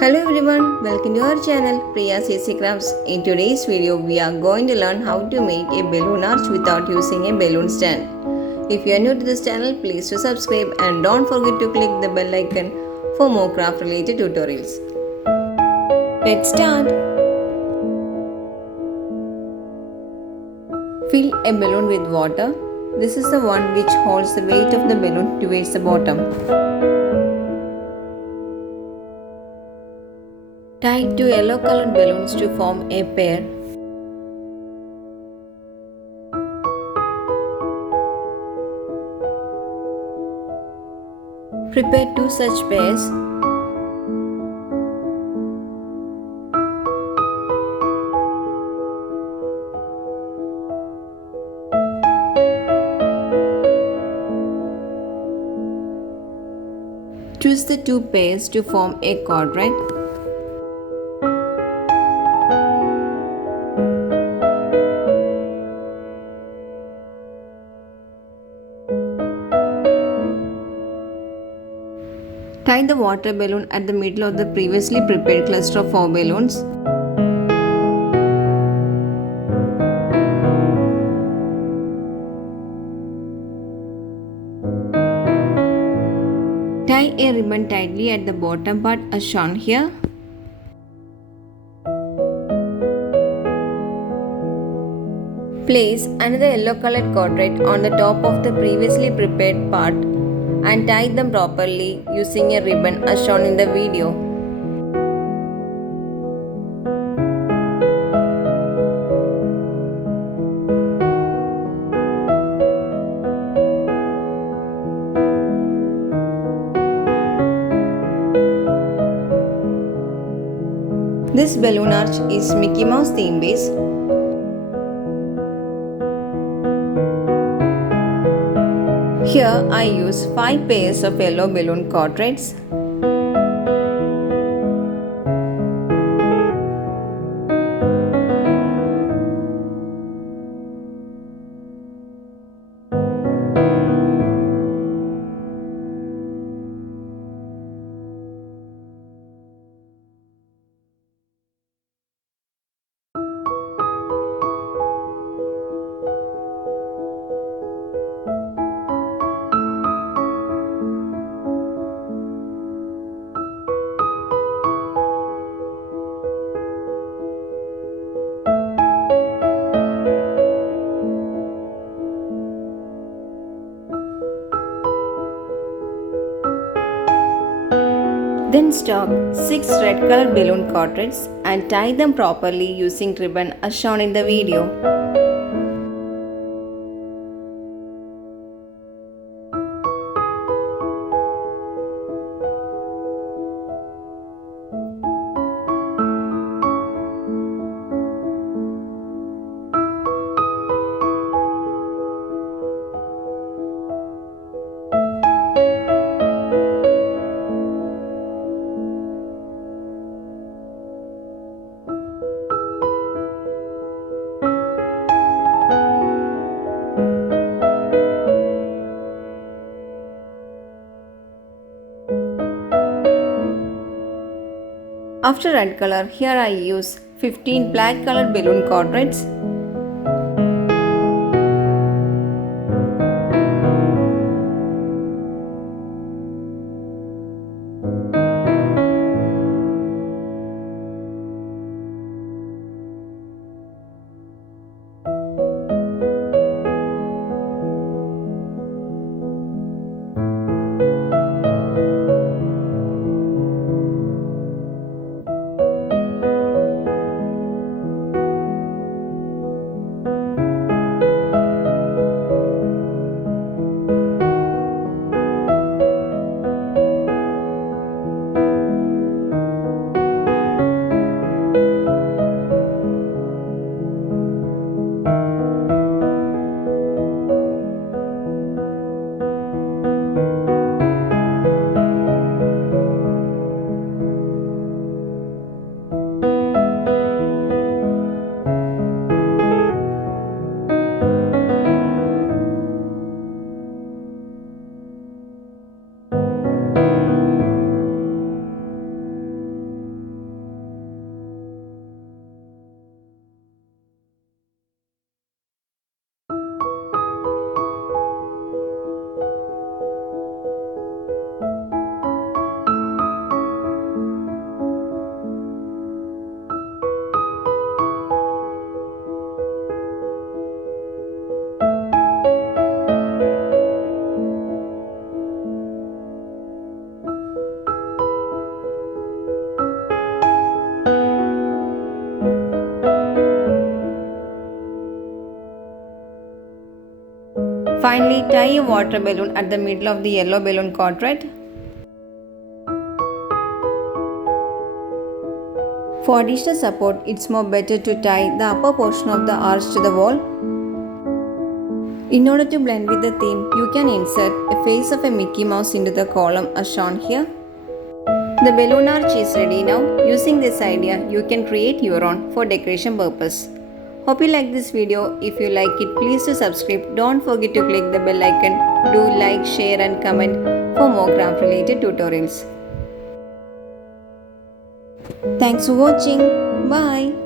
Hello everyone, welcome to our channel Priya's Easy Crafts. In today's video, we are going to learn how to make a balloon arch without using a balloon stand. If you are new to this channel, please do subscribe and don't forget to click the bell icon for more craft related tutorials. Let's start. Fill a balloon with water. This is the one which holds the weight of the balloon towards the bottom. Tie two yellow colored balloons to form a pair. Prepare two such pairs. Twist the two pairs to form a quadrant. Tie the water balloon at the middle of the previously prepared cluster of 4 balloons. Tie a ribbon tightly at the bottom part as shown here. Place another yellow colored quadrant on the top of the previously prepared part and tie them properly using a ribbon as shown in the video. This balloon arch is Mickey Mouse theme based. Here I use 5 pairs of yellow balloon quadrants. Then stock 6 red colored balloon quadrants and tie them properly using ribbon as shown in the video. After red color, here I use 15 black colored balloon quadrants. Finally, tie a water balloon at the middle of the yellow balloon quadrant. For additional support, it's more better to tie the upper portion of the arch to the wall. In order to blend with the theme, you can insert a face of a Mickey Mouse into the column as shown here. The balloon arch is ready now. Using this idea, you can create your own for decoration purpose. Hope you like this video. If you like it, please do subscribe. Don't forget to click the bell icon. Do like, share and comment for more craft related tutorials. Thanks for watching. Bye.